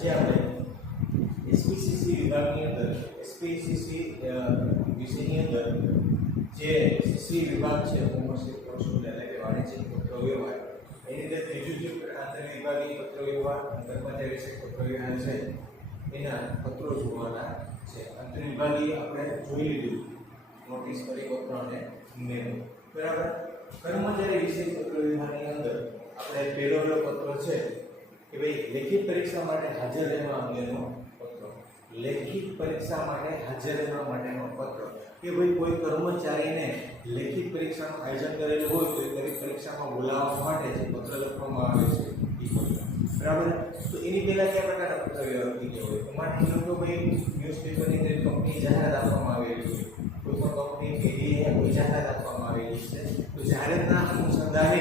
આજે આપણે એસપીસીસી વિભાગની અંદર એસપીસીસી વિષયની અંદર જે સીસી વિભાગ છે કોમર્શિયલ કૌશલ્ય એટલે કે વાણિજ્યિક પત્ર વ્યવહાર એની અંદર ત્રીજું જે આંતર વિભાગીય પત્ર વ્યવહાર કર્મચારી વિષયક પત્ર વ્યવહાર છે એના પત્રો જોવાના છે. આંતર વિભાગીય આપણે જોઈ લીધું નોટિસ પરિપત્ર અને મેમો બરાબર. કર્મચારી વિષયક પત્ર વ્યવહારની અંદર આપણે પહેલો પત્ર છે કે ભાઈ લેખિત પરીક્ષા માટે હાજર રહેવા અંગેનો પત્ર. લેખિત પરીક્ષા માટે હાજર રહેવા માટેનો પત્ર કે ભાઈ કોઈ કર્મચારીને લેખિત પરીક્ષાનું આયોજન કરેલું હોય તો એ પરીક્ષામાં બોલાવવા માટે જે પત્ર લખવામાં આવે છે એ પત્ર બરાબર. તો એની પહેલા કયા પ્રકારના પત્ર વ્યવહાર થઈ ગયા હોય? માની લો કે ભાઈ ન્યૂઝપેપરની અંદર કંપની જાહેરાત આપવામાં આવેલી હોય, કોઈ પણ કંપની પેઢીએ કોઈ જાહેરાત આપવામાં આવેલી છે, તો જાહેરાતના અનુસંધાને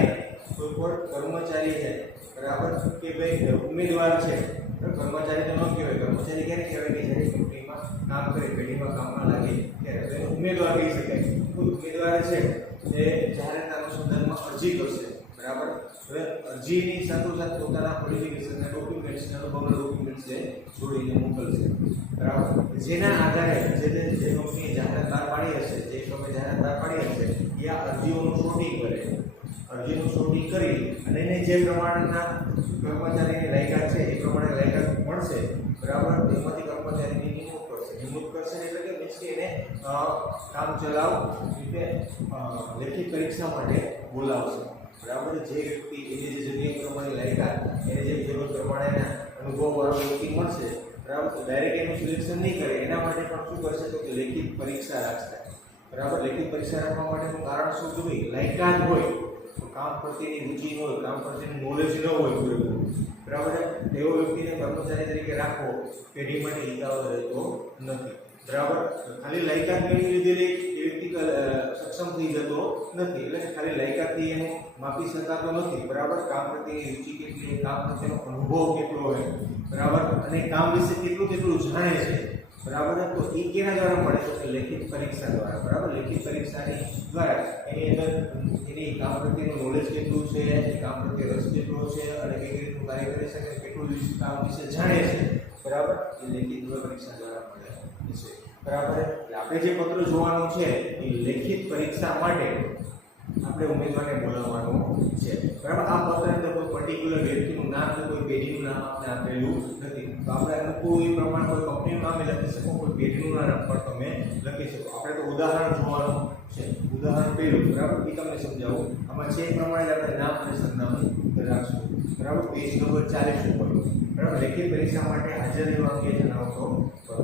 કોઈ પણ કર્મચારી છે બરાબર કે ભાઈ ઉમેદવાર છે, કર્મચારી તો ન કહેવાય, કર્મચારી ક્યારે કહેવાય કે જ્યારે કંપનીમાં કામ કરે, પેઢીમાં કામમાં લાગે ત્યારે તેને ઉમેદવાર કહી શકાય. કોઈ ઉમેદવાર છે જે જાહેરાતના અનુસંધાનમાં અરજી કરશે બરાબર. હવે અરજીની સાથોસાથ પોતાના ક્વોલિફિકેશનના ડોક્યુમેન્ટ્સ અનુભવના ડોક્યુમેન્ટ્સ છે જોડીને મોકલશે બરાબર. જેના આધારે જે કંપનીએ જાહેરાત બહાર પાડી હશે, જે સમયે જાહેરાત બહાર પાડી હશે એ આ અરજીઓનું શોર્ટિંગ કરે, અરજીનું શોર્ટિંગ કરી અને એને જે પ્રમાણના કર્મચારીની લાયકાત છે એ પ્રમાણે લાયકાત મળશે બરાબર. તેમાંથી કર્મચારીની નિમણૂક કરશે એટલે કે મીન્સ કે એને કામ ચલાવ રીતે લેખિત પરીક્ષા માટે બોલાવશે બરાબર. જે વ્યક્તિ એની જે જગ્યા પ્રમાણે લાયકાત એને જે જરૂર પ્રમાણેના અનુભવવાળો વ્યક્તિ મળશે બરાબર. તો ડાયરેક્ટ એનું સિલેક્શન નહીં કરે, એના માટે પણ શું કરશે તો કે લેખિત પરીક્ષા રાખશે બરાબર. લેખિત પરીક્ષા રાખવા માટેનું કારણ શું કે ભાઈ લાયકાત હોય તો કામ પ્રત્યેની રુચિ હોય, કામ પ્રત્યેનું નોલેજ ન હોય પૂરેપૂરું બરાબર. એવો વ્યક્તિને કર્મચારી તરીકે રાખવો પેઢી માટે હિતાવ રહેતો નથી બરાબર. ખાલી લાયકાત મેળવી લીધેલી એ વ્યક્તિ સક્ષમ થઈ જતો નથી, એટલે ખાલી લાયકાતથી એનું માપી શકાતો નથી બરાબર. કામ પ્રત્યેની રુચિ કેટલી, કામ પ્રત્યેનો અનુભવ કેટલો હોય બરાબર, અને કામ વિશે કેટલું જાણે છે બરાબર. તો એ કેના દ્વારા મળે તો લેખિત પરીક્ષા દ્વારા બરાબર. લેખિત પરીક્ષાની દ્વારા એની અંદર એની કામ પ્રત્યેનું નોલેજ કેટલું છે, કામ પ્રત્યે રસ કેટલો છે અને કેવી રીતનું કાર્ય કરી શકે, કેટલું કામ વિશે જાણે છે બરાબર. એ લેખિત પરીક્ષા દ્વારા મળે છે બરાબર. એટલે આપણે જે પત્ર જોવાનું છે એ લેખિત પરીક્ષા માટે આપણે ઉમેદવારને બોલાવવાનું છે બરાબર. આ પત્રની અંદર કોઈ પર્ટિક્યુલર વ્યક્તિનું નામ કે કોઈ પેઢીનું નામ આપણે આપેલું નથી, તો આપણે અનુકૂળ એ પ્રમાણે કોઈ કંપનીનું નામ લખી શકો, કોઈ પેઢીનું નામ પણ તમે લખી શકો. આપણે તો ઉદાહરણ જોવાનું છે. ઉદાહરણ પહેલું બરાબર એ તમને સમજાવું. આમાં છે એ પ્રમાણે આપણે નામ અને સરનામું રાખશું બરાબર. પેજ નંબર 40 ઉપર બરાબર. લેખિત પરીક્ષા માટે હાજર રહેવા અંગે જણાવતો પત્ર.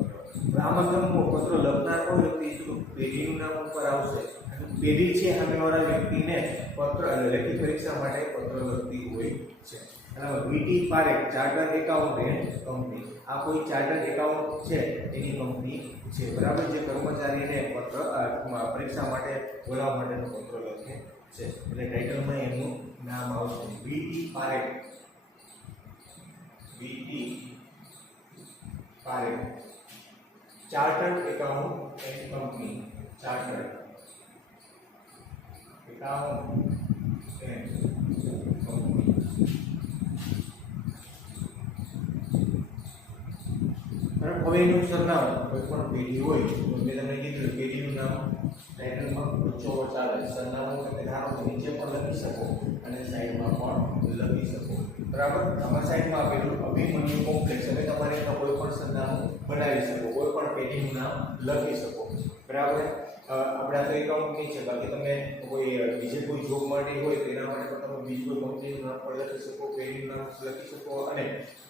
આમાં તમે પત્ર લખનાર કોઈ વ્યક્તિ પેઢીનું નામ ઉપર આવશે. પેઢી છે સામેવાળા વ્યક્તિને પત્ર લેખિત પરીક્ષા માટે પત્ર લખતી હોય છે. વીટી પારેખ ચાર્ટર્ડ એકાઉન્ટન્ટ કંપની, આ કોઈ ચાર્ટર્ડ એકાઉન્ટ છે એની કંપની છે બરાબર. જે કર્મચારીને પત્ર પરીક્ષા માટે બોલાવવા માટેનો પત્ર લખે છે એટલે ટાઇટલમાં એનું નામ આવશે VT Parekh. VT Parekh chartered account company, chartered account company. હવે એનું સરનામું કોઈ પણ પેઢી હોય તો મેં તમને કીધું પેઢીનું નામ ટાઇટલમાં ઊંચો ચાલે, સરનામું તમે ધારો તો નીચે પણ લખી શકો અને સાઈડમાં પણ લખી શકો બરાબર. આમાં સાઈડમાં આપેલું અભિમન્યુ કોમ્પ્લેક્સ, હવે તમારે કોઈ પણ સરનામું બનાવી શકો, કોઈ પણ પેઢીનું નામ લખી શકો બરાબર. આપણે આ તો એકાઉન્ટની છે, બાકી તમે કોઈ બીજે કોઈ જોબ માટે હોય તો એના માટે પણ તમે બીજી કોઈ કંપનીનું નામ પણ લખી શકો, પેઢીનું નામ લખી શકો અને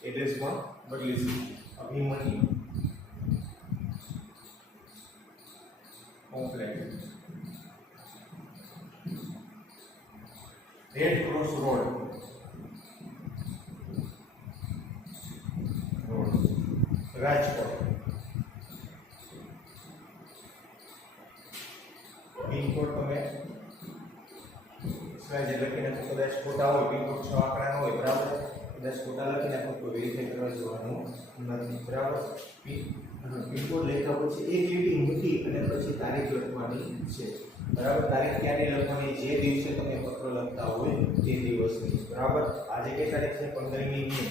એડ્રેસ પણ બદલી શકો. Abhimanyu complex, red cross road, Rajkot. Pin code તમે જે લખી નાખો, કદાચ ખોટા હોય, પિનકોડ 6 આંકડાનો હોય બરાબર, કદાચ ખોટા લખી નાખો તો વેરીફાઈ કરવા જવાનું નથી બરાબર. પિનકોડ લખ્યા પછી એક લીટી મૂકી અને પછી તારીખ લખવાની છે બરાબર. તારીખ ક્યારે લખવાની? જે દિવસે તમે પત્ર લખતા હોય તે દિવસની બરાબર. આજે કઈ તારીખ છે? 15મી મે.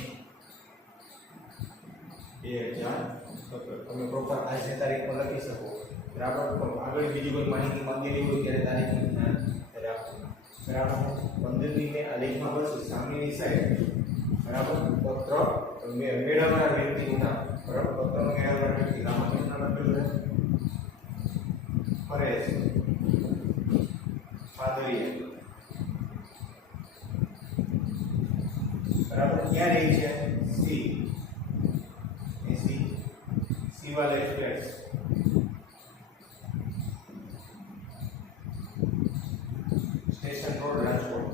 2017 તમે પ્રોપર આજની તારીખ પર લખી શકો બરાબર. પણ આગળ બીજી કોઈ માહિતી માંગેલી હોય ત્યારે તારીખનું ધ્યાન રાખવું બરાબર. 15મી મે આ લેખમાં બનશે સામેની સાઈડ બરાબર. પત્ર મેળવનાર વ્યક્તિનું નામ બરાબર. પત્રનો મેળવનાર વ્યક્તિ નામ આપનું નામ લખેલું છે પરેશ પાદરિયા બરાબર. ક્યાં રહી છે? C Shivalaya flats station road Rajkot.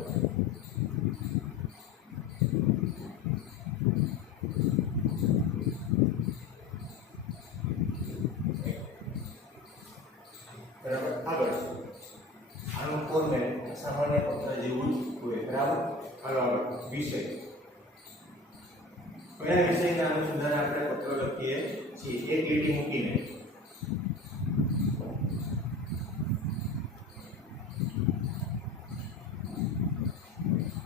બરાબર. આગળ આનું ફોર્મેટ સામાન્ય પત્ર જેવું જ હોય બરાબર. હાલો આગળ વિષય. કયા વિષયના અનુસંધાને આપણે પત્ર લખીએ છીએ? એક લીટી મૂકીને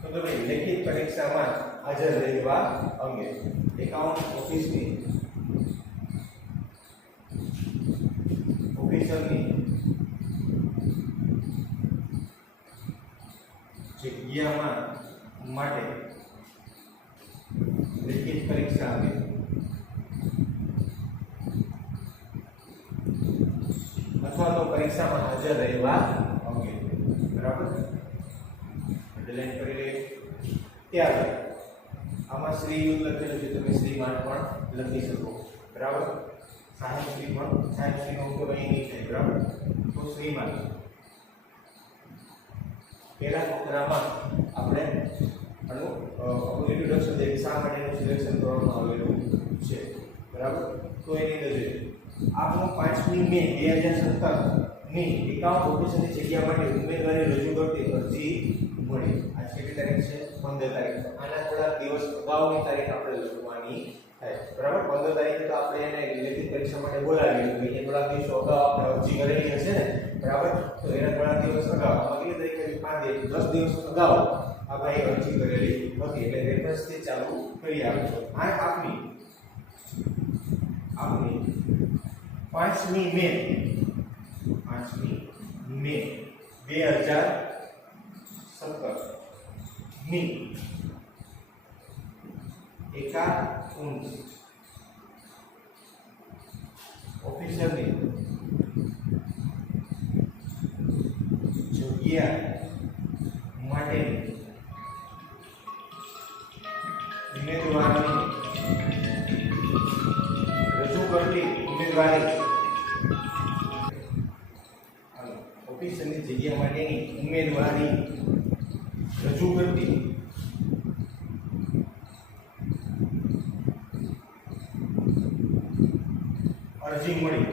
તો ભાઈ લેખિત પરીક્ષામાં હાજર રહેવા અંગે એકાઉન્ટ ઓફિસની ઓફિસરની જગ્યામાં માટે લેખિત પરીક્ષા અંગે અથવા તો પરીક્ષામાં હાજર રહેવા અંગે બરાબર. હેડલાઈન કરી લઈએ. ત્યારબાદ આમાં શ્રીયુત લખેલું છે, તમે શ્રીમાન પણ લખી શકો બરાબર. સાહેબશ્રી પણ સાહેબશ્રીનો ઉપયોગ અહીં નહીં થાય બરાબર. તો શ્રીમાન પહેલા ફકરામાં આપણે ઇન્ટ્રોડક્શન દે શા માટેનું સિલેક્શન કરવામાં આવેલું છે બરાબર. તો એની અંદર આપનો 5મી મે 2017 ની એકાઉન્ટ ઓફિસરની જગ્યા માટે ઉમેદવારી રજૂ કરતી અરજી મળી. આજ કેટલી તારીખ છે? 15 તારીખ. આના થોડા દિવસ અગાઉની તારીખ આપણે લખવાની થાય બરાબર. 15 તારીખે તો આપણે એને લેખિત પરીક્ષા માટે બોલાવી એટલે થોડા દિવસો અગાઉ આપણે અરજી કરેલી હશે ને બરાબર. તો એના થોડા દિવસ અગાઉ કેટલી તારીખે? 5 દિવસ 10 દિવસ અગાઉ આપણે અરજી કરેલી હતી એટલે રેફરન્સથી ચાલુ કરી આપજો. આ આપની 5મી મે 2017 ની એકાઉન્ટ ઓફિસરની જગ્યા માટે ઉમેદવારની રજૂ કરતી ઉમેદવારી ઓફિસરની જગ્યા માટેની ઉમેદવારી રજૂ કરતી અરજી મળી.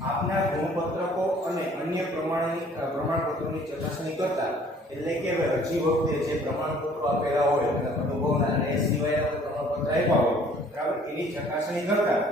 આપના ગુણપત્રકો અને અન્ય પ્રમાણપત્રોની ચકાસણી કરતા એટલે કે અરજી વખતે જે પ્રમાણપત્રો આપેલા હોય અને અનુભવના અને એ સિવાયના પ્રમાણપત્ર આપ્યા હોય બરાબર એની ચકાસણી કરતા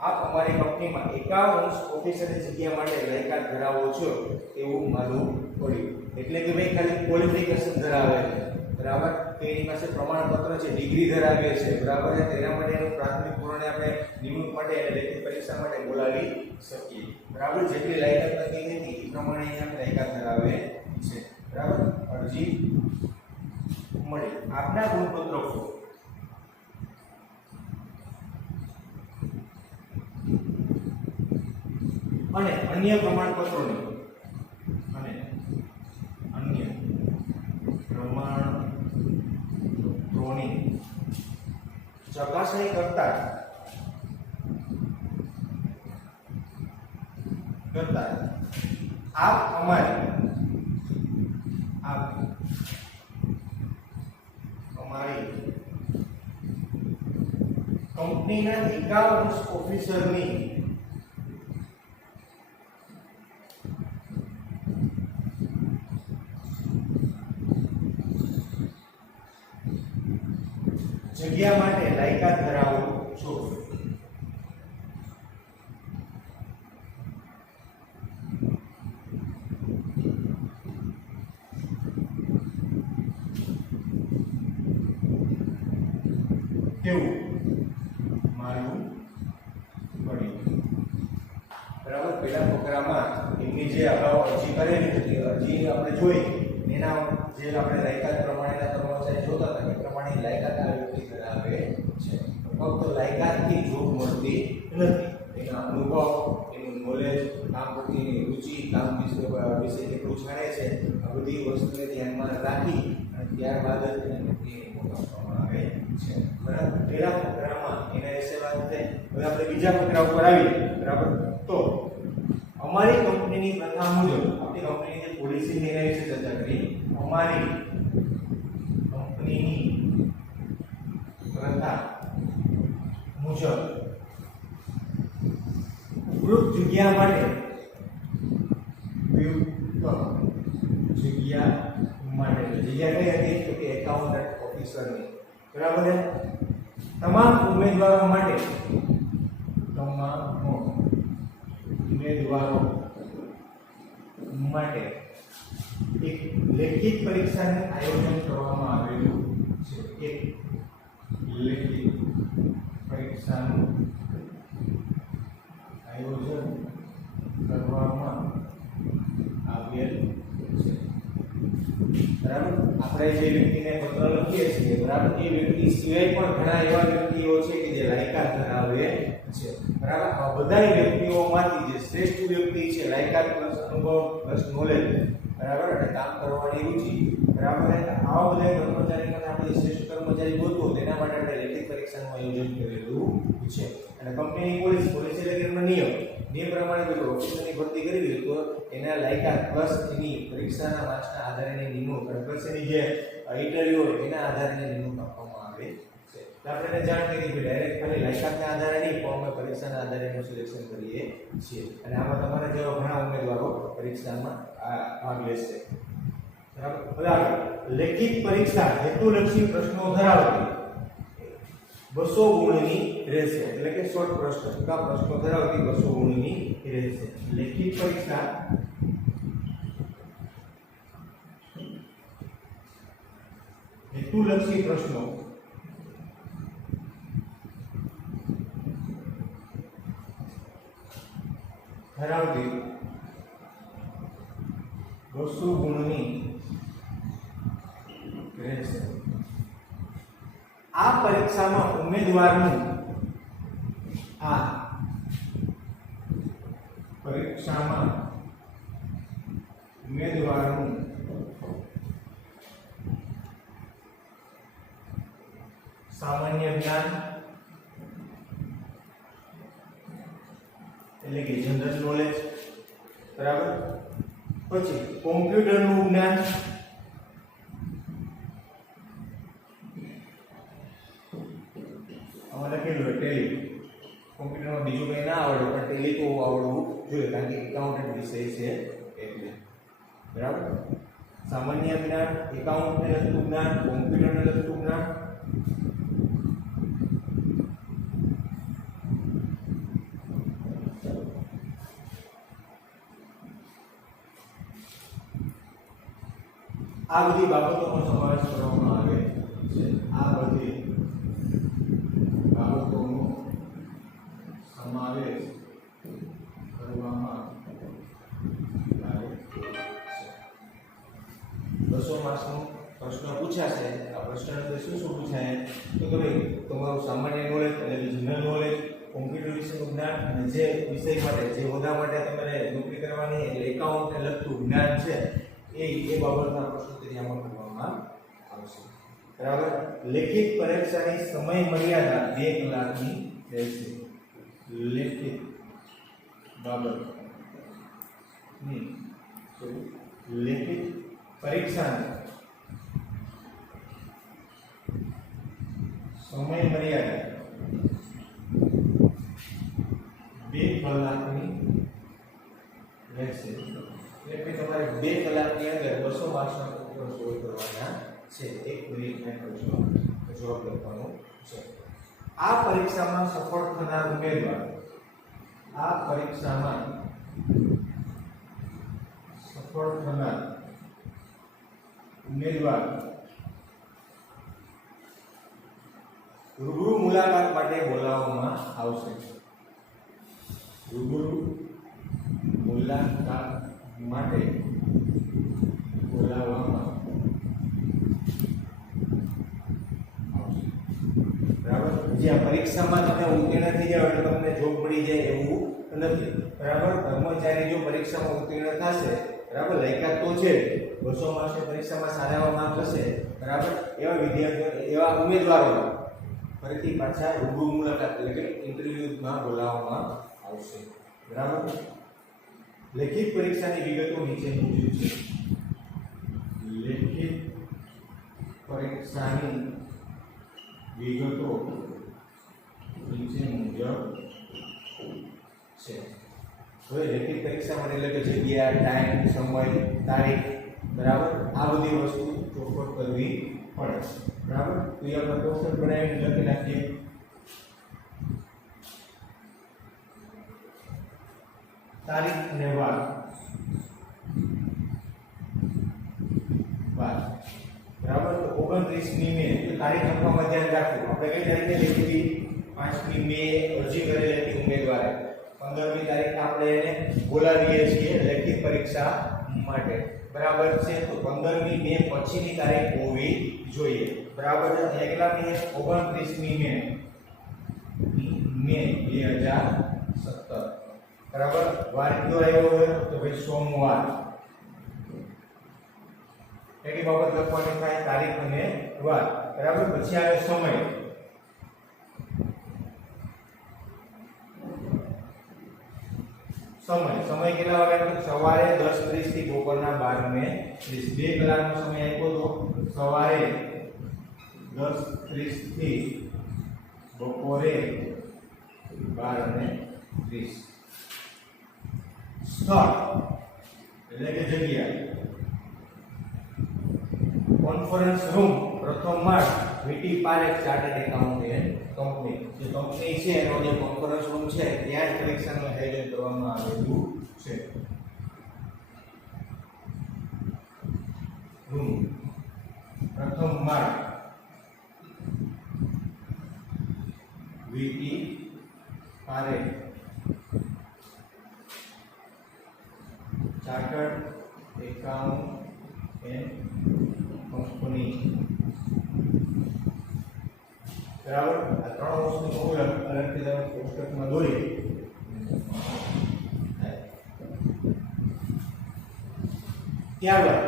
આપ અમારી કંપનીમાં એકાઉન્ટ્સ ઓફિસરની જગ્યા માટે લાયકાત ધરાવો છો એવું માલુમ પડ્યું. એટલે કે ભાઈ ખાલી ક્વોલિફિકેશન ધરાવે છે બરાબર. તો એની પાસે પ્રમાણપત્ર છે, ડિગ્રી ધરાવે છે બરાબર. તેના માટેનું પ્રાથમિક ધોરણે આપણે નિમણૂક માટે અને લેખિત પરીક્ષા માટે બોલાવી શકીએ બરાબર. જેટલી લાયકાત નક્કી થઈ એ પ્રમાણે અહીંયા લાયકાત ધરાવે છે બરાબર. અરજી મળી. આપના ગુણપત્રકો અને અન્ય પ્રમાણપત્રોની ચકાસણી કરતા આપ અમારી કંપનીના એકાઉન્ટ્સ ઓફિસરની જગ્યા માટે લાયકાત ધરાવો છો. કેવું માનવું પડ્યું. બરાબર. પહેલા ફકરામાં એમની જે અગાઉ અરજી કરેલી હતી, અરજી આપણે જોઈ એના જે આપણે લાયકાત પ્રમાણેના કર્મચારી જોતા હતા એ પ્રમાણે લાયકાત આ વ્યક્તિ ધરાવે છે. ફક્ત લાયકાતથી જોબ મળતી નથી, એના અનુભવ, એનું નોલેજ, કામ પ્રત્યેની રુચિ, કામ વિશે કેટલું જાણે છે, આ બધી વસ્તુને ધ્યાનમાં રાખી અને ત્યારબાદ જ એને નોકરી આપવામાં આવે છે. બરાબર. પહેલા ફકરામાં એના વિશે વાત થઈ. હવે આપણે બીજા ફકરા ઉપર આવીએ. બરાબર. તો અમારી કંપનીની પ્રથા મુજબ આપણી કંપનીની જે પોલિસી છે એના વિશે ચર્ચા કરી. અમારી કંપનીની પ્રથા મુજબ ઉપરોક્ત જગ્યા માટે જગ્યા કઈ હતી તો કે એકાઉન્ટન્ટ ઓફિસરની. બરાબર છે. તમામ ઉમેદવારો માટે એક લેખિત પરીક્ષાનું આયોજન કરવામાં આવેલું છે. એક લેખિત પરીક્ષાનું આયોજન કરવામાં આવેલ છે. બરાબર. આપણે જે વ્યક્તિને પત્ર લખીએ છીએ, બરાબર, એ વ્યક્તિ સિવાય પણ ઘણા એવા વ્યક્તિઓ છે કે જે લાયકાત ધરાવે છે. બરાબર. આ બધા વ્યક્તિઓમાંથી જે શ્રેષ્ઠ વ્યક્તિ છે, લાયકાત પ્લસ અનુભવ પ્લસ નોલેજ, બરાબર, અને કામ કરવાની રુચિ, બરાબર, આવા બધા કર્મચારીઓને આપણે શ્રેષ્ઠ કર્મચારી ગોતવો તેના માટે આપણે લેખિત પરીક્ષાનું આયોજન કરેલું છે. અને કંપનીની પોલિસી એટલે કે એમનો નિયમ પ્રમાણે જો ઓફિસરની ભરતી કરવી હોય તો એના લાયકાત પ્લસ એની પરીક્ષાના માર્ક્સના આધારે એની નિમણૂક અને પ્લસ એની જે ઇન્ટરવ્યુ હોય એના આધારે એની નિમણૂક આપવામાં આવે છે. તો આપણે એને જાણ કરી કે ડાયરેક્ટ ખાલી લાયકાતના આધારે નહીં પણ અમે પરીક્ષાના આધારે એનું સિલેક્શન કરીએ છીએ. અને આમાં તમારા જેવા ઘણા ઉમેદવારો પરીક્ષામાં ભાગ લેશે. બરાબર. હવે લેખિત પરીક્ષા હેતુલક્ષી પ્રશ્નો ધરાવતી 200 ગુણની રહેશે. એટલે કે શોર્ટ પ્રશ્ન, ટૂંકા પ્રશ્નો ધરાવતી 200 ગુણની રહેશે. લેખિત પરીક્ષા હેતુલક્ષી પ્રશ્નો ધરાવતી 200 ગુણની રહેશે. આ પરીક્ષામાં ઉમેદવારનું સામાન્ય જ્ઞાન એટલે કે જનરલ નોલેજ, બરાબર, પછી કોમ્પ્યુટરનું જ્ઞાન, લખેલું ટેલી, કોમ્પ્યુટરમાં બીજું કંઈ ના આવડે પણ ટેલી તો આવડવું જોઈએ કારણ કે એકાઉન્ટન્ટ વિષય છે એટલે. બરાબર. સામાન્ય જ્ઞાન, એકાઉન્ટને લગતું જ્ઞાન, કોમ્પ્યુટરને લગતું જ્ઞાન, આ બધી બાબતોનો સમાવેશ કરવામાં આવે છે. આ બધી બાબતોનો સમાવેશ કરવામાં આવે છે. 200 માર્ક્સનો પ્રશ્ન પૂછાશે. આ પ્રશ્ન અંદર શું પૂછાય તો કે ભાઈ તમારું સામાન્ય નોલેજ એટલે કે જનરલ નોલેજ, કોમ્પ્યુટર વિશેનું જ્ઞાન અને જે વિષય માટે જે હોદ્દા માટે તમારે નોકરી કરવાની એટલે એકાઉન્ટને લગતું જ્ઞાન છે એ બાબતના પ્રશ્નો આમાં કરવામાં આવશે. બરાબર. લેખિત પરીક્ષાની સમય મર્યાદા 2 કલાકની રહેશે. લેખિત બાબતની લેખિત પરીક્ષાની સમય મર્યાદા 2 કલાકની રહેશે. એટલે તમારે 2 કલાકની અંદર 200 માર્ક્સના પ્રશ્નો સોલ્વ કરવાના છે. એક મિનિટના પ્રશ્નો જવાબ લખવાનો છે. આ પરીક્ષામાં સફળ થનાર ઉમેદવાર રૂબરૂ મુલાકાત માટે બોલાવવામાં આવશે. રૂબરૂ મુલાકાત માટે બોલાવવામાં આવશે. બરાબર. જ્યાં પરીક્ષામાં તમે ઉત્તીર્ણ થઈ જાવ એટલે તમને જોબ મળી જાય એવું નથી. બરાબર. કર્મચારી જો પરીક્ષામાં ઉત્તીર્ણ થશે, બરાબર, લાયકાત તો છે, 200 માર્ક્સની પરીક્ષામાં સારા એવા માર્ક હશે, બરાબર, એવા વિદ્યાર્થીઓ, એવા ઉમેદવારો ફરીથી પાછા રૂબરૂ મુલાકાત એટલે કે ઇન્ટરવ્યુમાં બોલાવવામાં આવશે. બરાબર. લેખિત પરીક્ષાની વિગતો નીચે મુજબ છે. લેખિત પરીક્ષાની વિગતો નીચે મુજબ છે. હવે લેખિત પરીક્ષા માટે એટલે કે જગ્યા, ટાઈમ, સમય, તારીખ, બરાબર, આ બધી વસ્તુ ચોખવટ કરવી પડે. બરાબર. તો એ આપણે કોષ્ટક બનાવીને લખી નાખીએ. તારીખ અને વાર. બરાબર. તો 29મી મે તારીખ લખવામાં ધ્યાન રાખવું. આપણે કઈ તારીખે લખી? 5મી મે અરજી કરેલી હતી ઉમેદવારે. 15મી તારીખે આપણે એને બોલાવીએ છીએ લેખિત પરીક્ષા માટે. બરાબર છે. તો 15મી મે પછીની તારીખ હોવી જોઈએ. બરાબર છે. કેટલામી? 29મી મે 2017. બરાબર. વાર કયો આવ્યો હોય? તો ભાઈ સોમવાર. એની બાબત લખવાની થાય તારીખ અને વાર. બરાબર. પછી આવે સમય. સમય કેટલા વાગ્યાનો? સવારે 10:30 થી બપોરના 12:30. 2 કલાકનો સમય આપ્યો તો સવારે 10:30 થી બપોરે 12:30. સ્થળ એટલે કે જગ્યા કોન્ફરન્સ રૂમ, પ્રથમ માળ, વીટી પારેખ ચાર્ટર્ડ એકાઉન્ટન્ટ કંપની. જે કંપની છે એનો જે કોન્ફરન્સ રૂમ છે ત્યાં જ પરીક્ષાનું આયોજન કરવામાં આવેલું છે. રૂમ, પ્રથમ માળ, વીટી પારેખ ચાર્ટર્ડ એકાઉન્ટન્ટ કંપની. બરાબર. આ ત્રણ વસ્તુ અલગથી તમે કોષ્ટકમાં દોરી. ત્યારબાદ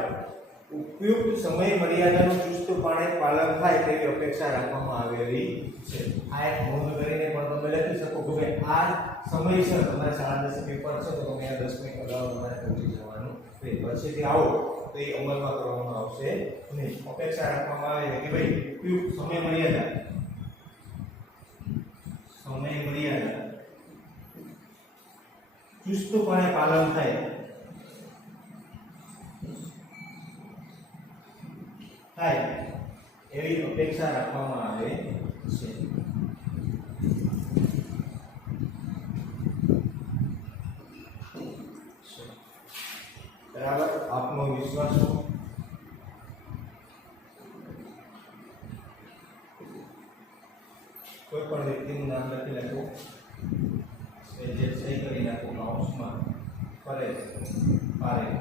ઉપયુક્ત સમય મર્યાદાનું ચુસ્તપણે પાલન થાય તેવી અપેક્ષા રાખવામાં આવેલી છે. આ એક નોંધ કરીને પણ તમે લખી શકો કે ભાઈ આ સમયસર તમારે 10:30 પેપર છે તો તમે આ 10 મિનિટ અગાઉ તમારે પહોંચી જવાનું છે. પછીથી આવો તો એ અમલમાં કરવામાં આવશે નહીં. અપેક્ષા રાખવામાં આવે કે ભાઈ ઉપયુક્ત સમય મર્યાદા ચુસ્તપણે પાલન થાય એવી અપેક્ષા રાખવામાં આવે છે. બરાબર. આત્મવિશ્વાસ કોઈ પણ વ્યક્તિનું નામ લખી નાખો, જે સહી કરી નાખો કાઉન્સમાં. પરેશ પારેખ.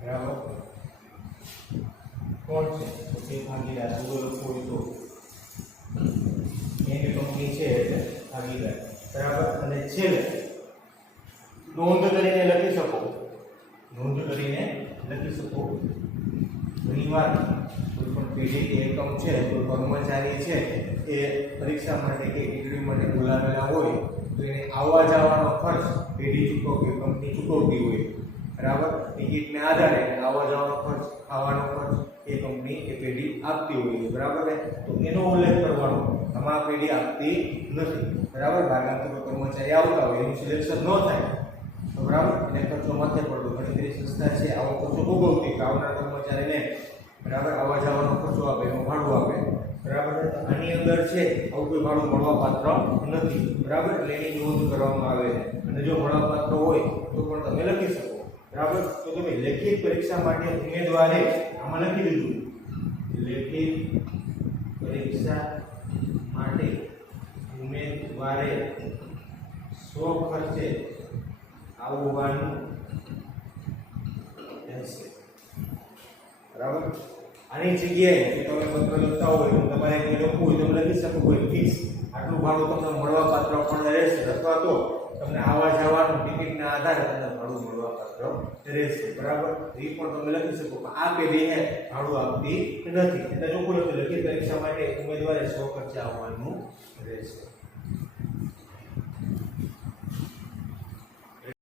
બરાબર. કોણ છે? તો તે ભાગીદાર. ગૂગલ કોઈ તો એની કંપની છે એટલે ભાગીદાર. બરાબર. અને છેલ્લે નોંધ કરીને લખી શકો. ઘણીવાર કોઈ પણ પેઢી એકમ છે, કોઈ કર્મચારી છે એ પરીક્ષા માટે કે ઇન્ટરવ્યુ માટે બોલાવેલા હોય તો એને આવવા જવાનો ખર્ચ પેઢી ચૂકવવી, કંપની ચૂકવતી હોય. બરાબર. ટિકિટને આધારે આવવા જવાનો ખર્ચ, ખાવાનો ખર્ચ એ કંપની એ પેઢી આપતી હોય. બરાબર. તો એનો ઉલ્લેખ કરવાનો. આમાં પેઢી આપતી નથી. બરાબર. ભાગાંતર કર્મચારી આવતા હોય એનું સિલેક્શન ન થાય તો બરાબર એને ખર્ચો માથે પડતો. ઘણી બધી સંસ્થા છે આવો ખર્ચો ભોગવતી કે આવનાર કર્મચારીને બરાબર આવવા જવાનો ખર્ચો આપે, એનું ભાડું આપે. બરાબર. આની અંદર છે આવું કોઈ ભાડું મળવાપાત્ર નથી. બરાબર. એટલે એની નોંધ કરવામાં આવે છે. અને જો મળવાપાત્ર હોય તો પણ તમે લખી શકો. બરાબર. તો તમે લેખિત પરીક્ષા માટે ઉમેદવારે આમાં લખી દીધું લેખિત પરીક્ષા માટે ઉમેદવારે સ્વખર્ચે આવવાનું રહેશે. બરાબર. આની જગ્યાએ જો તમે પત્ર લખતા હોય તો તમારે કંઈ લખવું હોય તો તમે લખી શકો કોઈ ફિક્સ આટલું ભાડું તમને મળવાપાત્ર પણ રહેશે, અથવા તો તમને આવવા જવાનું ટિકિટના આધારે તમને ભાડું મળવાપાત્ર રહેશે. બરાબર. એ પણ તમે લખી શકો. આ પેઢી ભાડું આપતી નથી એટલે ચોખ્ખું લખી લેખિત પરીક્ષા માટે ઉમેદવારે સ્વખર્ચે આવવાનું રહેશે.